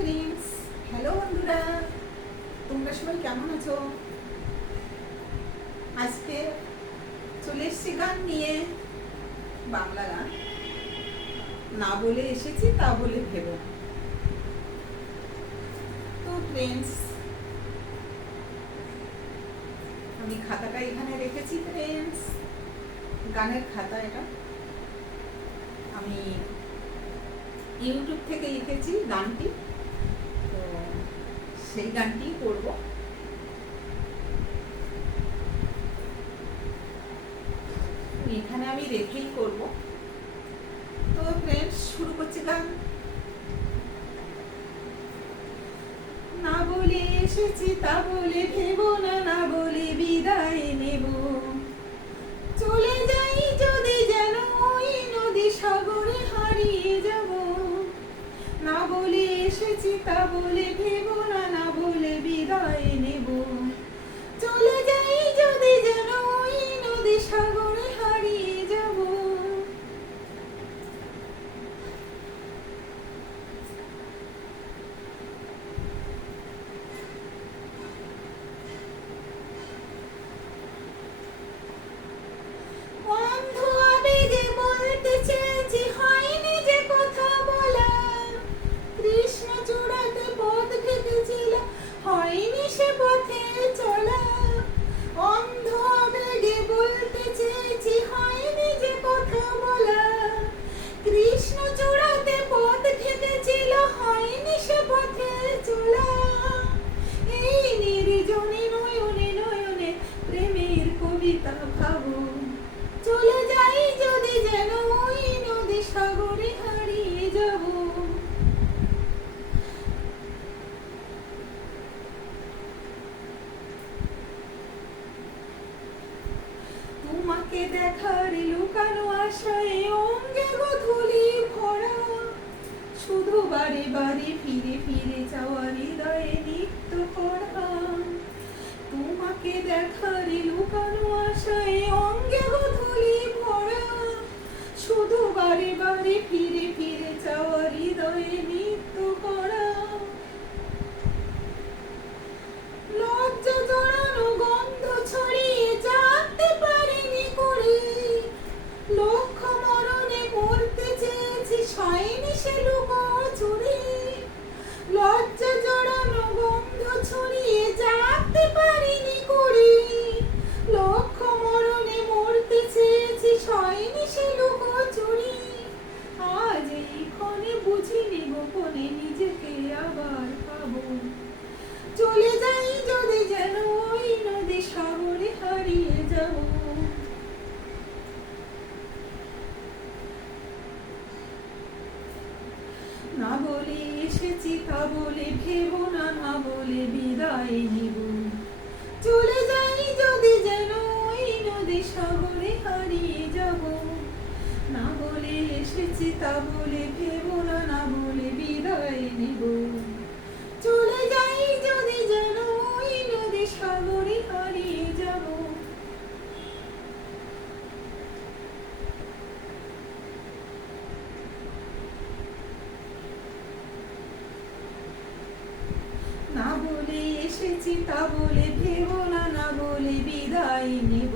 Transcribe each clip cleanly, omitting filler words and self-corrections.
Friends, hello বন্ধুরা, তোমরা সবাই কেমন আছো? আজকে চলে এসেছি গান নিয়ে, বাংলা গান। না বলে এসেছি তা বলে ভেবো। তো ফ্রেন্ডস, আমি খাতাটা এখানে রেখেছি ফ্রেন্ডস, গানের খাতা এটা। আমি ইউটিউব থেকে লিখেছি গানটি, তো সেই গানটি করব। এখানে আমি রেখেই করব। তো ফ্রেন্ডস, শুরু করছি গান। না বলে এসেছি তা বলে ভেবো না, না বলে বিদায় নেব। চলে যাই যদি যেন ওই নদী সাগরে হারিয়ে যাব। না বলে এসেছি তা বলে ভেবো না, না বলে বিদায় নেব। চলে যাই যদি যেন ওই নদী সাগরে হারিয়ে যাব। অন্ধ আবেগে বলতে চেয়েছি, হয়নি যে কথা বলা। কৃষ্ণ চূড়াতে পথ ঘেঁটেছিল, হয়নি সে পথে চলা। অন্ধ আবেগে বলতে চেয়েছি, হয়নি যে কথা বলা। কৃষ্ণ চূড়াতে পথ ঘেঁটেছিল, হয়নি সে পথে চলা। এই নির্জনে নয়নে নয়নে প্রেমের কবিতা ভাবো। চলে যাই যদি যেন ওই নদী সাগরে হারিয়ে যাব। তোমাকে দেখার লুকানো আশায় অঙ্গে গধূলি ভরা। শুধু বারে বারে ফিরে ফিরে যাওয়া হৃদয়ে নিত্য করা। তোমাকে দেখার লুকানো আশায় অঙ্গে গধূলি ভরা। শুধু বারে বারে ফিরে ফিরে যাওয়া হৃদয়ে নিত্য করা। লজ্জা জড়ানো গন্ধ ছড়িয়ে জানতে পারিনি করে। লক্ষ মরণে মরতে চেয়েছি, সয়নি সে লুকোচুরি। লজ্জা জড়ানো গন্ধ ছড়িয়ে জানতে পারিনি করে। লক্ষ মরণে মরতে চেয়েছি, সয়নি সে লুকোচুরি। আজ এই ক্ষণে বুঝিনি গোপনে নিজেকে আবার পাবো। চলে যাই যদি যেন ওই নদী সাগরে হারিয়ে যাব। না বলে এসেছি তা বলে ভেবো না, না বলে বিদায় নিব। চলে যাই যদি যেন ওই নদী সাগরে হারিয়ে যাব। না বলে এসেছি তা বলে ভেবো না, না বলে বিদায় নিব। চলে যাই যদি যেন ওই নদী সাগরে হারিয়ে যাব। না বলে এসেছি তা বলে ভেবো না, না বলে বিদায় নেব।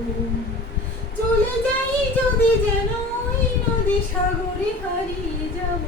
চলে যাই যদি যেন ওই নদী সাগরে হারিয়ে যাব।